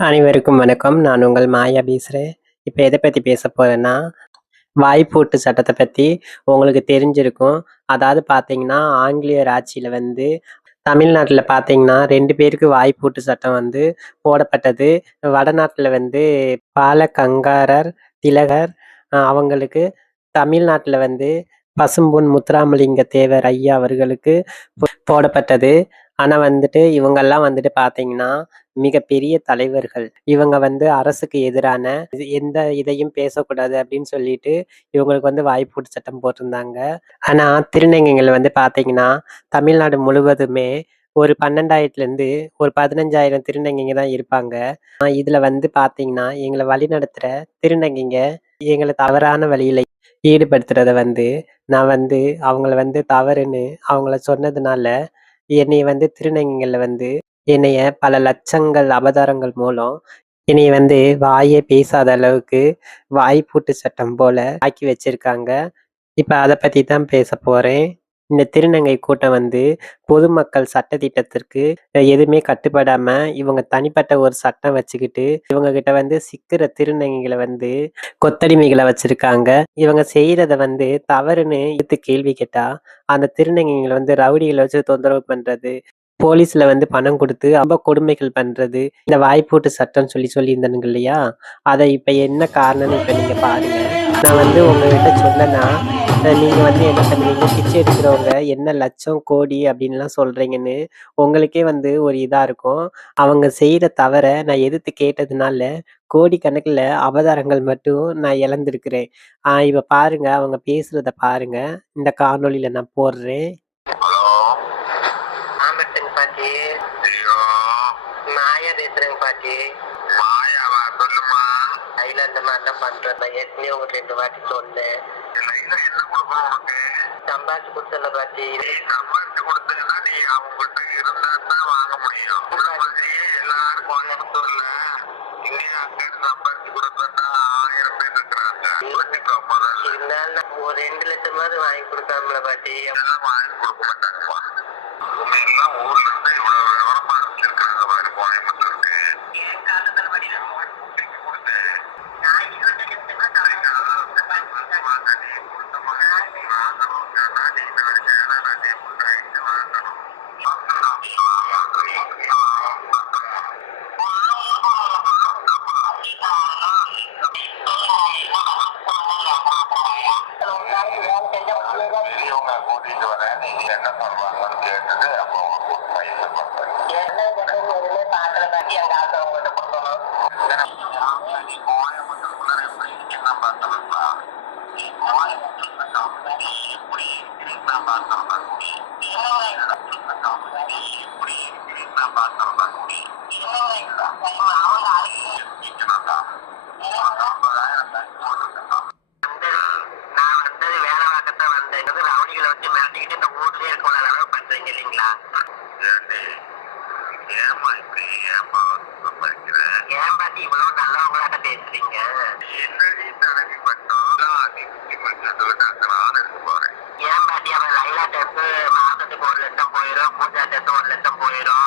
அனைவருக்கும் வணக்கம். நான் உங்கள் மாயா பேசுறேன். இப்ப எத பத்தி பேசப் போறேன்னா, வாய்ப்பூட்டு சட்டத்த பத்தி உங்களுக்கு தெரிஞ்சிருக்கும். அதாவது பார்த்தீங்கன்னா, ஆங்கிலேயர் ஆட்சியில வந்து தமிழ்நாட்டுல பார்த்தீங்கன்னா, 2 பேருக்கு வாய்ப்பூட்டு சட்டம் வந்து போடப்பட்டது. வடநாட்டுல வந்து பாலகங்காரர் திலகர் அவங்களுக்கு, தமிழ்நாட்டுல வந்து பசும்பொன் முத்துராமலிங்க தேவர் ஐயா அவர்களுக்கு போடப்பட்டது. ஆனா வந்துட்டு இவங்கெல்லாம் வந்துட்டு பார்த்தீங்கன்னா, மிகப்பெரிய தலைவர்கள். இவங்க வந்து அரசுக்கு எதிரான எந்த இதையும் பேசக்கூடாது அப்படின்னு சொல்லிட்டு, இவங்களுக்கு வந்து வாய்ப்பூட்டு சட்டம் போட்டிருந்தாங்க. ஆனா திருநங்கைகள் வந்து பார்த்தீங்கன்னா, தமிழ்நாடு முழுவதுமே ஒரு 12,000லேருந்து ஒரு 15,000 திருநங்கைங்க தான் இருப்பாங்க. இதுல வந்து பார்த்தீங்கன்னா, எங்கள வழிநடத்துற திருநங்கைங்க எங்கள தவறான வழியில ஈடுபடுத்துறத வந்து, நான் வந்து அவங்கள வந்து தவறுன்னு அவங்கள சொன்னதுனால, என்னைய வந்து திருநங்கைகள்ல வந்து என்னைய பல லட்சங்கள் அபதாரங்கள் மூலம் என்னைய வந்து வாயே பேசாத அளவுக்கு வாய்ப்பூட்டு சட்டம் போல ஆக்கி வச்சிருக்காங்க. இப்ப அத பத்தி தான் பேசப் போறேன். இந்த திருநங்கை கூட்டம் வந்து பொதுமக்கள் சட்டதிட்டத்திற்கு எதுவுமே கட்டுப்படாம, இவங்க தனிப்பட்ட ஒரு சட்டம் வச்சுக்கிட்டு, இவங்க கிட்ட வந்து சிக்குற திருநங்கைகள வந்து கொத்தடிமைகளா வச்சிருக்காங்க. இவங்க செய்றத வந்து தவறுன்னு எதிர்த்து கேள்வி கேட்டா, அந்த திருநங்கைகள வந்து ரவுடிகள வச்சு தொந்தரவு பண்றது, போலீஸ்ல வந்து பணம் குடுத்து ரொம்ப கொடுமைகள் பண்றது, இந்த வாய்ப்பூட்டு சட்டம்னு சொல்லியிருந்தேனுங்க இல்லையா? அத இப்ப என்ன காரணம்னு இப்ப நீங்க பாருங்க. நான் வந்து உங்ககிட்ட சொன்னேன்னா, நீங்க வந்து என்ன பண்ணுவீங்க, பிச்சை எடுக்கிறவங்க என்ன லட்சம், கோடி அப்படின்லாம் சொல்றீங்கன்னு உங்களுக்கே வந்து ஒரு இதா இருக்கும். அவங்க செய்ற தவற நான் எதிர்த்து கேட்டதுனால, கோடிக்கணக்குல அபதாரங்கள் மட்டும் நான் இழந்திருக்கிறேன். இப்ப பாருங்க, அவங்க பேசுறத பாருங்க. இந்த காணொளியில நான் போடுறேன். ஹலோ. ஆம்பட்டுங்க பாட்டி. ஐயோ. மாயா பேசுறேங்க பாட்டி. மாயாவா? சொல்லுமா. கையில இந்த மாதிரிலாம் பண்றேன். நான் ஏற்கனவே உங்களுக்கு 2 வாட்டி சொன்னேன். கையில என்ன கொடுக்கணும் உனக்கு? சம்பாதிச்சு கொடுத்தல பாட்டி. சம்பாதிச்சு கொடுத்தீங்கன்னா நீ அவங்ககிட்ட இருந்தா தான் வாங்க முடியும். இந்த மாதிரியே எல்லாரும் கோயம்புத்தூர்ல இங்கே அங்க சம்பாதிச்சு கொடுத்தா 1000 பேர் இருக்கிறாங்க. இருந்தாலும் ஒரு 2 லட்சமாவது வாங்கி கொடுக்காமல பாட்டி. அதெல்லாம் வாங்கி கொடுக்க மாட்டாங்கப்பா. எல்லாம் ஊர்ல இருந்து இவ்வளவு விவரமா அனுப்பிச்சிருக்காங்க பாரு கோயம்புத்தூருக்கு. என் காலத்துல படி கூட்டிட்டு கொடுத்து நான் 25 லட்சமா கூட்டிட்டு வரேன். நீங்க என்ன சொல்றாங்கன்னு கேட்டுட்டு அப்போ உங்களுக்கு பைசா பண்றேன். எதுவுமே பாக்கல பாட்டி. எங்க ஆசை உங்கள்கிட்ட கொடுக்கணும். நீ கோயம்புத்தூர்ல எப்படி என்ன பார்த்தா நீ கோயம்புத்தூர்ல கம்பெனி எப்படி இருக்கிறீங்கன்னா பார்த்தா எப்படி இருக்கிறீங்கன்னா பார்த்தா அவங்க அறிவிக்கணும்டா. 50,000 போட்டுருக்கேன். நான் வந்தது வேலை பார்க்கத்தான் வந்தேன். ரவுடிகளை வச்சு மிரட்டிக்கிட்டு இந்த ஊர்லயே இருக்க அளவு பண்றீங்க இல்லைங்களா? ஏமா இப்படி ஏமா சம்பாதிக்கிற? ஏன் பாட்டி இவ்வளவு நல்லவங்களாட்ட பேசுறீங்க? என்னடி தலைவி பட்டோம் நான் எடுத்து போறேன். ஏன் பாட்டி அவன் லைலா டெஸ்ட் மாசத்துக்கு 1 லட்சம் போயிடும், பூஜா டெஸ்ட் 1 லட்சம் போயிடும்,